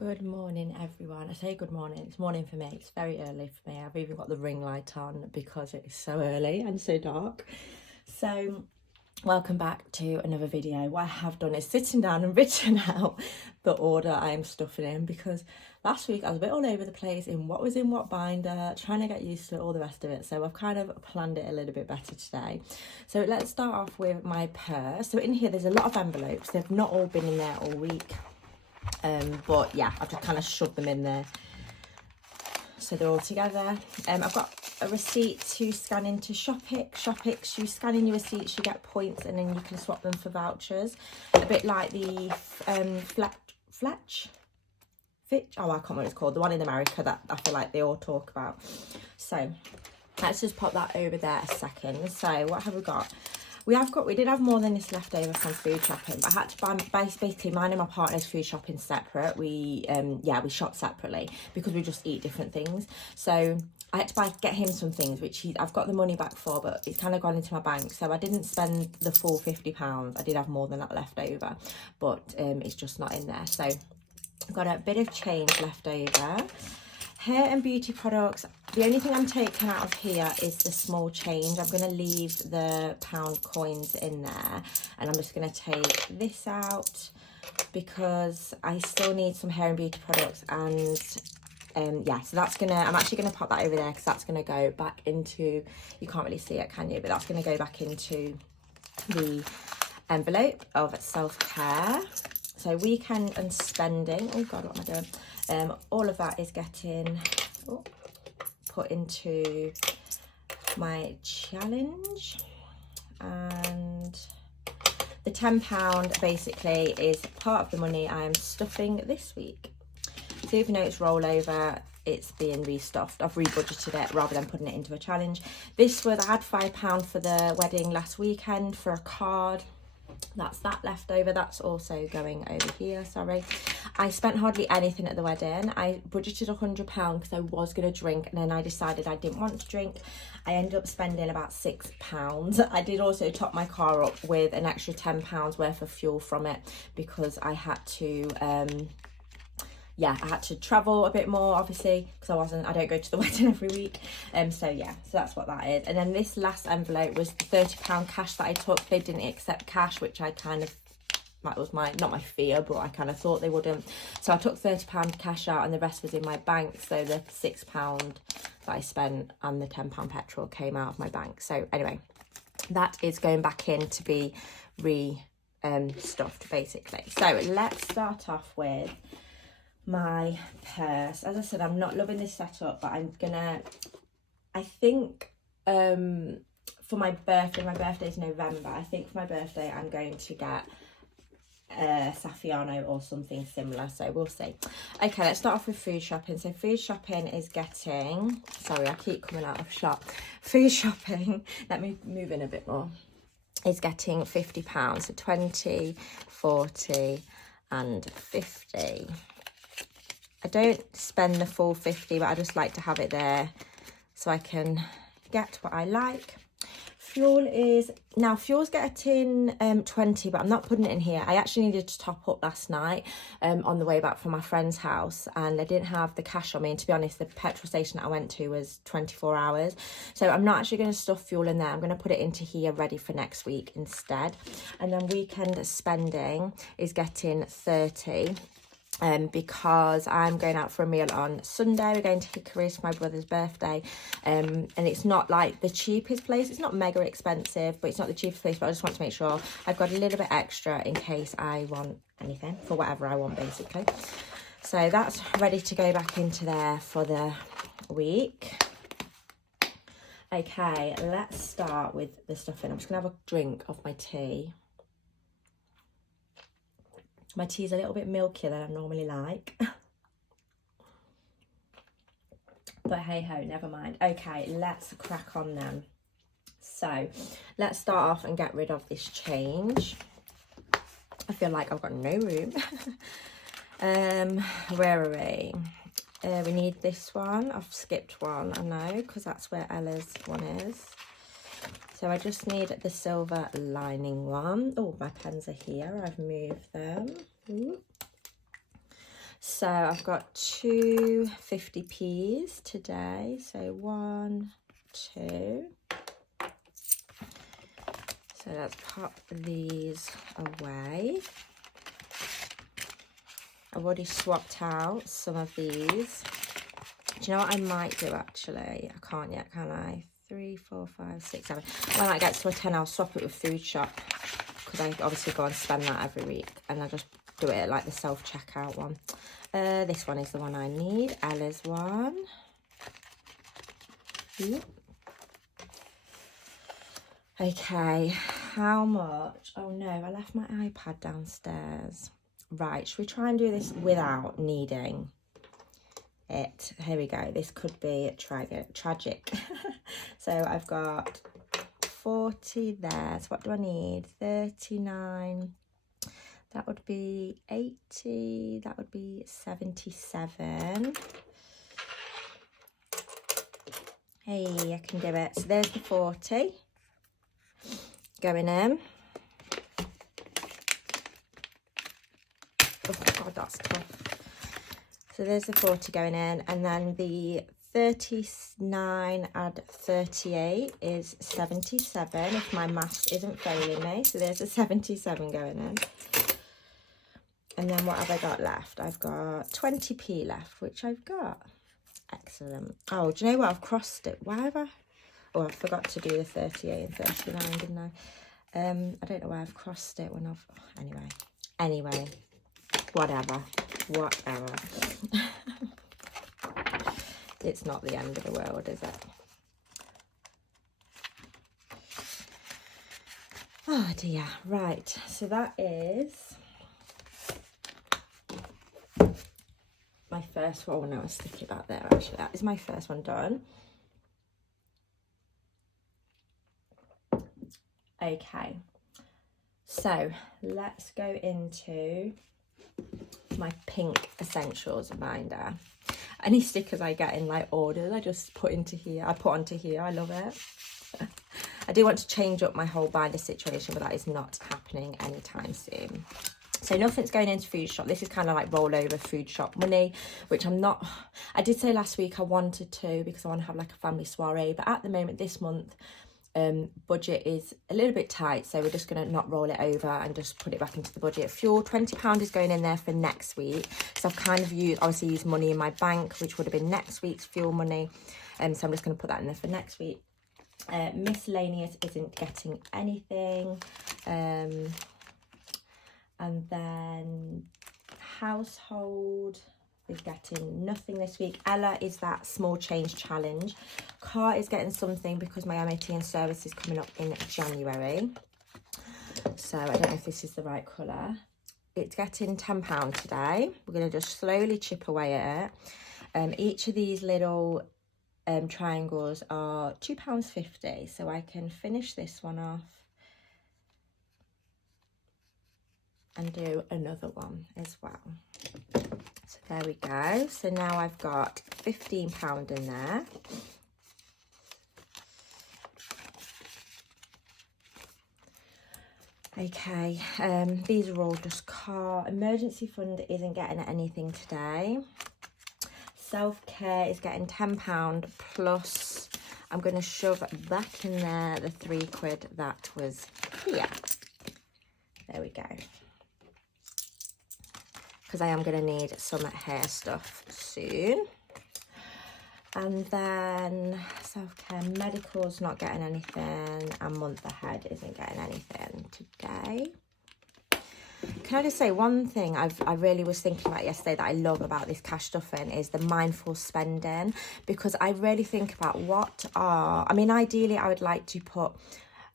Good morning, everyone. I say good morning. It's morning for me. It's very early for me. I've even got the ring light on because it is so early and so dark. So, welcome back to another video. What I have done is sitting down and written out the order I am stuffing in, because last week I was a bit all over the place in what was in what binder, trying to get used to all the rest of it. So I've kind of planned it a little bit better today. So let's start off with my purse. So in here there's a lot of envelopes. They've not all been in there all week. But yeah, I've just kind of shoved them in there so they're all together. I've got a receipt to scan into Shopix. Shopix, you scan in your receipts, you get points, and then you can swap them for vouchers. A bit like the Fitch. Oh, I can't remember what it's called. The one in America that I feel like they all talk about. So let's just pop that over there a second. So what have we got? We did have more than this left over from food shopping, but I had to buy basically mine and my partner's food shopping separate. We shop separately because we just eat different things. So I had to get him some things which I've got the money back for, but it's kind of gone into my bank. So I didn't spend the full £50. I did have more than that left over, but it's just not in there. So I've got a bit of change left over. Hair and beauty products, the only thing I'm taking out of here is the small change. I'm going to leave the pound coins in there, and I'm just going to take this out because I still need some hair and beauty products. And yeah, so that's gonna, I'm actually going to pop that over there because that's going to go back into, you can't really see it, can you? But that's going to go back into the envelope of self-care. So weekend and spending, oh God, what am I doing? All of that is getting put into my challenge, and the £10 basically is part of the money I am stuffing this week. So even though it's rollover, it's being restuffed. I've rebudgeted it rather than putting it into a challenge. This was, I had £5 for the wedding last weekend for a card. That's that left over. That's also going over here, sorry. I spent hardly anything at the wedding. I budgeted £100 because I was going to drink, and then I decided I didn't want to drink. I ended up spending about £6. I did also top my car up with an extra £10 worth of fuel from it because I had to I had to travel a bit more, obviously, because I don't go to the wedding every week. So that's what that is. And then this last envelope was the £30 cash that I took. They didn't accept cash, which I kind of, that was not my fear, but I kind of thought they wouldn't. So I took £30 cash out, and the rest was in my bank. So the £6 that I spent and the £10 petrol came out of my bank. So anyway, that is going back in to be stuffed basically. So let's start off with my purse. As I said, I'm not loving this setup, but I think for my birthday's November, I think for my birthday I'm going to get Saffiano or something similar, so we'll see. Okay, let's start off with food shopping. So food shopping is getting, sorry, I keep coming out of shop. Food shopping, let me move in a bit more, is getting £50. So 20, 40 and 50. I don't spend the full 50, but I just like to have it there so I can get what I like. Fuel's getting 20, but I'm not putting it in here. I actually needed to top up last night on the way back from my friend's house, and I didn't have the cash on me. And to be honest, the petrol station that I went to was 24 hours. So I'm not actually going to stuff fuel in there. I'm going to put it into here ready for next week instead. And then weekend spending is getting 30. Because I'm going out for a meal on Sunday. We're going to Hickory's for my brother's birthday, and it's not like the cheapest place. It's not mega expensive, but it's not the cheapest place, but I just want to make sure I've got a little bit extra in case I want anything, for whatever I want basically. So that's ready to go back into there for the week. Okay, let's start with the stuffing. I'm just gonna have a drink of my tea. My tea's a little bit milkier than I normally like. But hey ho, never mind. Okay, let's crack on then. So let's start off and get rid of this change. I feel like I've got no room. Where are we? We need this one. I've skipped one, I know, because that's where Ella's one is. So I just need the silver lining one. Oh, my pens are here. I've moved them. Ooh. So I've got 2 50p's today. So 1, 2. So let's pop these away. I've already swapped out some of these. Do you know what I might do actually? I can't yet, can I? 3, 4, 5, 6, 7. When I get to a 10, I'll swap it with Food Shop, because I obviously go and spend that every week, and I just do it like the self-checkout one. This one is the one I need. Ella's one. Yep. Okay, how much? Oh no, I left my iPad downstairs. Right, should we try and do this without needing it? Here we go. This could be tragic. So I've got 40 there. So what do I need? 39. That would be 80. That would be 77. Hey, I can do it. So there's the 40 going in. Oh God, that's tough. So there's the 40 going in, and then the 39 add 38 is 77, if my maths isn't failing me. So there's a 77 going in. And then what have I got left? I've got 20p left, which I've got. Excellent. Oh, do you know what? I've crossed it. Why have I? Oh, I forgot to do the 38 and 39, didn't I? I don't know why I've crossed it when I've... Anyway. Whatever. It's not the end of the world, is it? Oh dear. Right. So that is my first one. Oh no, I'll stick it back there actually. That is my first one done. Okay. So let's go into my pink essentials binder. Any stickers I get in like orders, I just put into here. I put onto here. I love it. I do want to change up my whole binder situation, but that is not happening anytime soon. So nothing's going into Food Shop. This is kind of like rollover Food Shop money, which I'm not. I did say last week I wanted to, because I want to have like a family soiree, but at the moment this month, budget is a little bit tight, so we're just going to not roll it over and just put it back into the budget. Fuel, £20 is going in there for next week, so I've kind of used money in my bank, which would have been next week's fuel money, so I'm just going to put that in there for next week. Miscellaneous isn't getting anything, and then household is getting nothing this week. Ella is that small change challenge. Car is getting something because my MOT and service is coming up in January. So I don't know if this is the right colour. It's getting £10 today. We're going to just slowly chip away at it. Each of these little triangles are £2.50. So I can finish this one off and do another one as well. So there we go. So now I've got £15 in there. Okay, these are all just car. Emergency fund isn't getting anything today. Self-care is getting £10 plus I'm going to shove back in there the £3 that was here. There we go. Because I am going to need some hair stuff soon. And then self-care, medical's not getting anything, and month ahead isn't getting anything today. Can I just say one thing I really was thinking about yesterday that I love about this cash stuffing is the mindful spending, because I really think about ideally I would like to put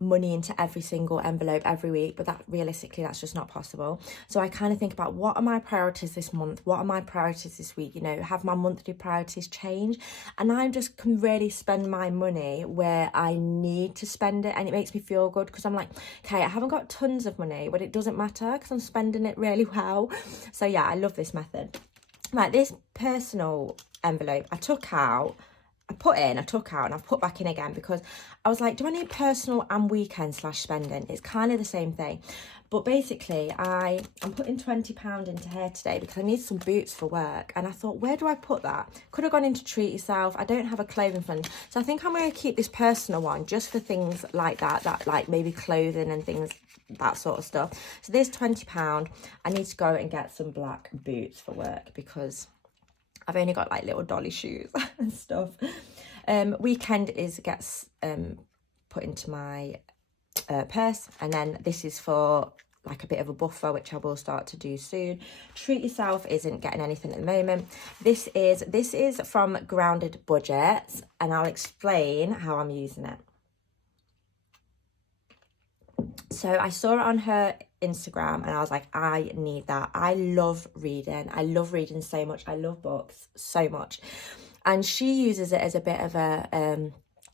money into every single envelope every week, but that realistically that's just not possible. So I kind of think about, what are my priorities this month, what are my priorities this week, you know, have my monthly priorities change, and I just can really spend my money where I need to spend it, and it makes me feel good, because I'm like, okay, I haven't got tons of money, but it doesn't matter because I'm spending it really well. So yeah, I love this method. Like this personal envelope I took out, I took out and I've put back in again, because I was like, do I need personal and weekend / spending? It's kind of the same thing. But basically, I'm putting £20 into here today because I need some boots for work. And I thought, where do I put that? Could have gone into Treat Yourself. I don't have a clothing fund. So I think I'm going to keep this personal one just for things like that like maybe clothing and things, that sort of stuff. So there's £20. I need to go and get some black boots for work because I've only got like little dolly shoes and stuff. Weekend gets put into my purse, and then this is for like a bit of a buffer, which I will start to do soon. Treat Yourself isn't getting anything at the moment. This is from Grounded Budgets, and I'll explain how I'm using it. So I saw it on her Instagram and I was like, I need that. I love reading. I love reading so much. I love books so much. And she uses it as a bit of a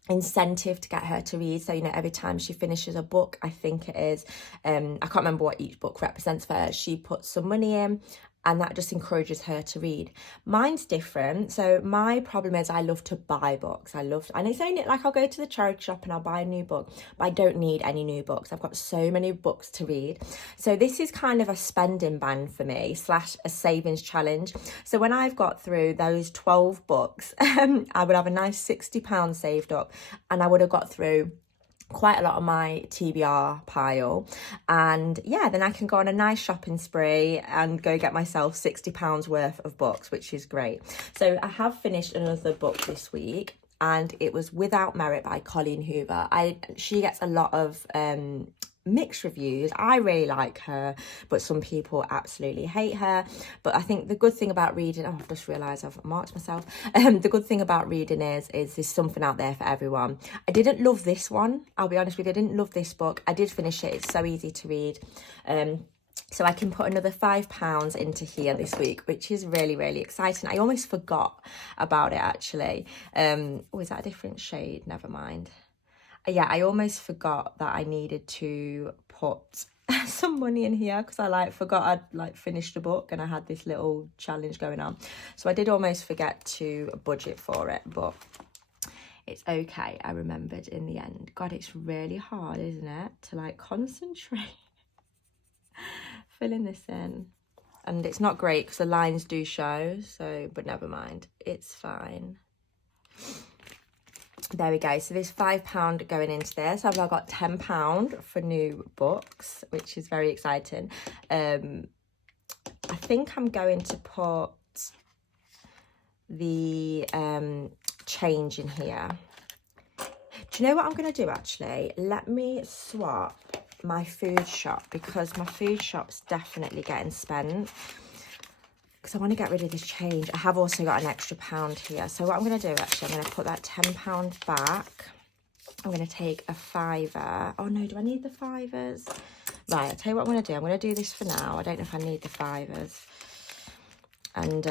incentive to get her to read. So, you know, every time she finishes a book, I think it is, I can't remember what each book represents for her, she puts some money in, and that just encourages her to read. Mine's different. So my problem is I love to buy books. And it's only like I'll go to the charity shop and I'll buy a new book, but I don't need any new books. I've got so many books to read. So this is kind of a spending ban for me / a savings challenge. So when I've got through those 12 books, I would have a nice £60 saved up, and I would have got through quite a lot of my TBR pile, and yeah, then I can go on a nice shopping spree and go get myself £60 worth of books, which is great. So I have finished another book this week, and it was Without Merit by Colleen Hoover. She gets a lot of mixed reviews. I really like her, but some people absolutely hate her. But I think the good thing about reading, I've just realised I've marked myself. The good thing about reading is there's something out there for everyone. I didn't love this one, I'll be honest with you. I didn't love this book. I did finish it. It's so easy to read. So I can put another £5 into here this week, which is really, really exciting. I almost forgot about it, actually. Oh, is that a different shade? Never mind. Yeah, I almost forgot that I needed to put some money in here because I forgot I'd finished a book and I had this little challenge going on. So I did almost forget to budget for it, but it's okay. I remembered in the end. God, it's really hard, isn't it, to concentrate filling this in. And it's not great because the lines do show, so, but never mind, it's fine. There we go. So there's £5 going into this. So I've now got £10 for new books, which is very exciting. I think I'm going to put the change in here. Do you know what I'm going to do, actually? Let me swap my food shop, because my food shop's definitely getting spent. Because I want to get rid of this change. I have also got an extra £1 here. So what I'm going to do, actually, I'm going to put that £10 back. I'm going to take a £5. Oh, no, do I need the £5s? Right, I'll tell you what I'm going to do. I'm going to do this for now. I don't know if I need the £5s. And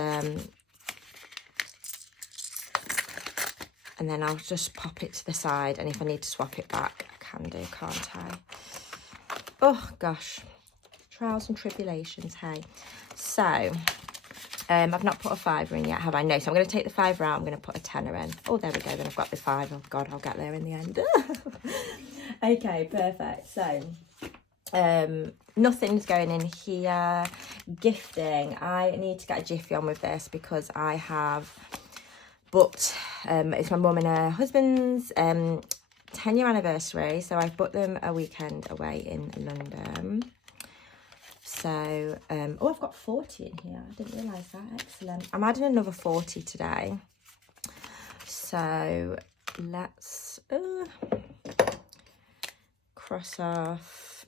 then I'll just pop it to the side. And if I need to swap it back, I can do, can't I? Oh, gosh. Trials and tribulations, hey. So I've not put a £5 in yet, have I? No, so I'm going to take the £5 out. I'm going to put a £10 in. Oh, there we go. Then I've got the £5. Oh, God, I'll get there in the end. Okay, perfect. So nothing's going in here. Gifting. I need to get a jiffy on with this because I have booked, it's my mum and her husband's 10-year anniversary. So I've booked them a weekend away in London. So, oh, I've got 40 in here. I didn't realise that. Excellent. I'm adding another 40 today. So, let's cross off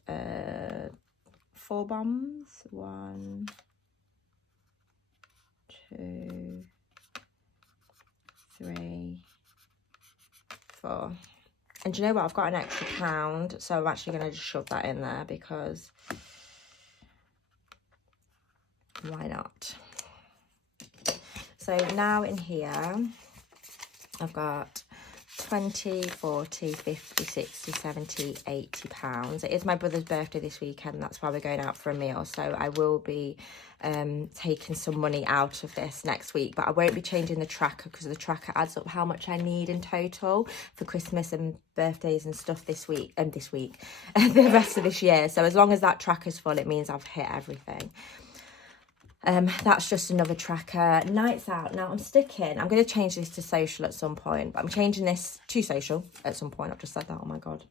4 bombs. 1, 2, 3, 4. And do you know what? I've got an extra £1, so I'm actually going to just shove that in there because why not? So now in here, I've got 20, 40, 50, 60, 70, 80 pounds. It is my brother's birthday this weekend. That's why we're going out for a meal. So I will be taking some money out of this next week, but I won't be changing the tracker because the tracker adds up how much I need in total for Christmas and birthdays and stuff this week, the rest of this year. So as long as that tracker's full, it means I've hit everything. That's just another tracker. Nights out. Now I'm going to change this to social at some point, but I'm changing this to social at some point. I've just said that, oh my God.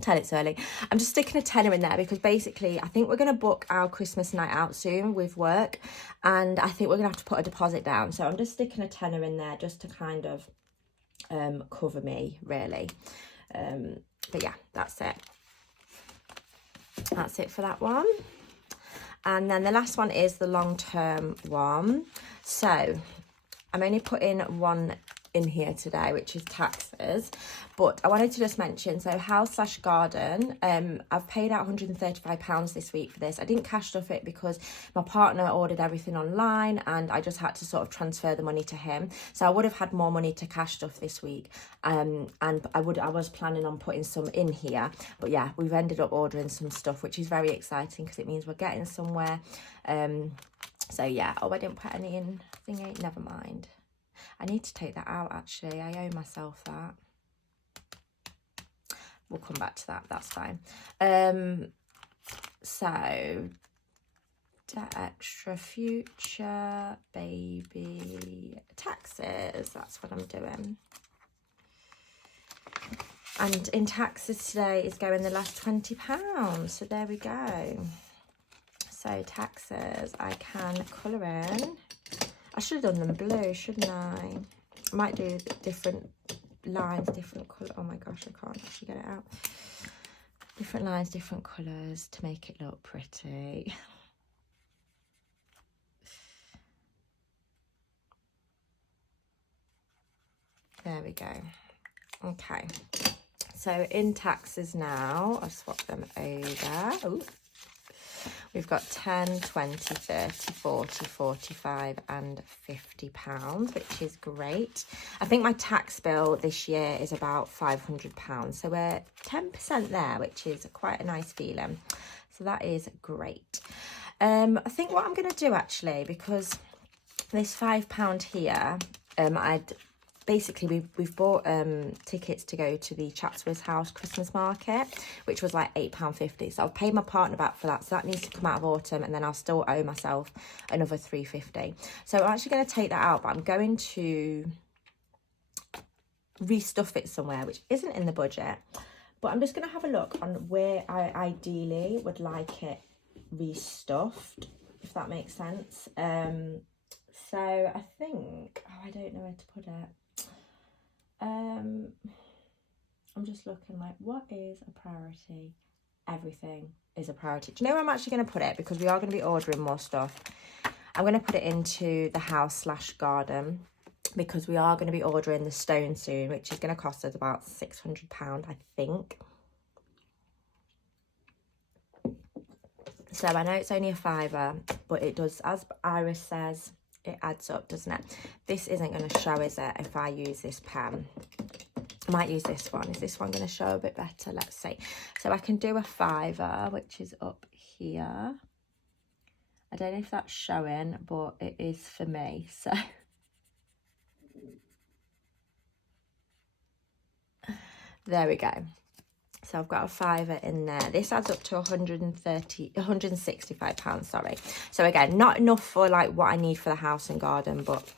Tell it's early. I'm just sticking a tenner in there because basically I think we're going to book our Christmas night out soon with work, and I think we're going to have to put a deposit down. So I'm just sticking a tenner in there just to kind of cover me, really. But yeah, that's it. That's it for that one. And then the last one is the long-term one. So I'm only putting one in here today, which is taxes, but I wanted to just mention, so house/garden, I've paid out £135 this week for this. I didn't cash stuff it because my partner ordered everything online and I just had to sort of transfer the money to him, so I would have had more money to cash stuff this week, and I was planning on putting some in here, but yeah, we've ended up ordering some stuff, which is very exciting because it means we're getting somewhere. So yeah. Oh, I didn't put any in thingy, never mind. I need to take that out, actually. I owe myself that. We'll come back to that. That's fine. So, debt extra, future, baby, taxes. That's what I'm doing. And in taxes today is going the last £20. So there we go. So taxes, I can colour in. I should have done them blue, shouldn't I? I might do different lines, different colour. Oh my gosh, I can't actually get it out. Different lines, different colours to make it look pretty. There we go. Okay. So in taxes now, I'll swap them over. Ooh. We've got 10, 20, 30, 40, 45 and £50, which is great. I think my tax bill this year is about £500. So we're 10% there, which is quite a nice feeling. So that is great. I think what I'm going to do actually, because this £5 here, basically we've bought tickets to go to the Chatsworth House Christmas market, which was like £8.50, so I've paid my partner back for that, so that needs to come out of autumn, and then I'll still owe myself another £3.50. So I'm actually going to take that out, but I'm going to restuff it somewhere, which isn't in the budget, but I'm just going to have a look on where I ideally would like it restuffed, if that makes sense. So I think, I don't know where to put it. I'm just looking like, what is a priority? Everything is a priority. Do you know where I'm actually going to put it? Because we are going to be ordering more stuff. I'm going to put it into the house/garden because we are going to be ordering the stone soon, which is going to cost us about £600, I think. So I know it's only a £5, but it does, as Iris says, it adds up, doesn't it? This isn't going to show, is it, if I use this pen? I might use this one. Is this one going to show a bit better? Let's see. So I can do a £5, which is up here. I don't know if that's showing, but it is for me. So there we go. So I've got a £5 in there. This adds up to £165, sorry. So again, not enough for like what I need for the house and garden, but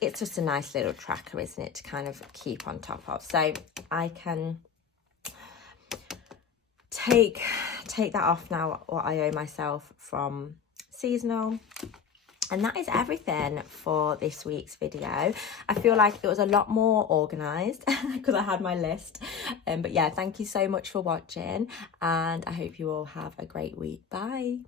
it's just a nice little tracker, isn't it, to kind of keep on top of. So I can take that off now, what I owe myself from seasonal. And that is everything for this week's video. I feel like it was a lot more organised because I had my list. But yeah, thank you so much for watching, and I hope you all have a great week. Bye.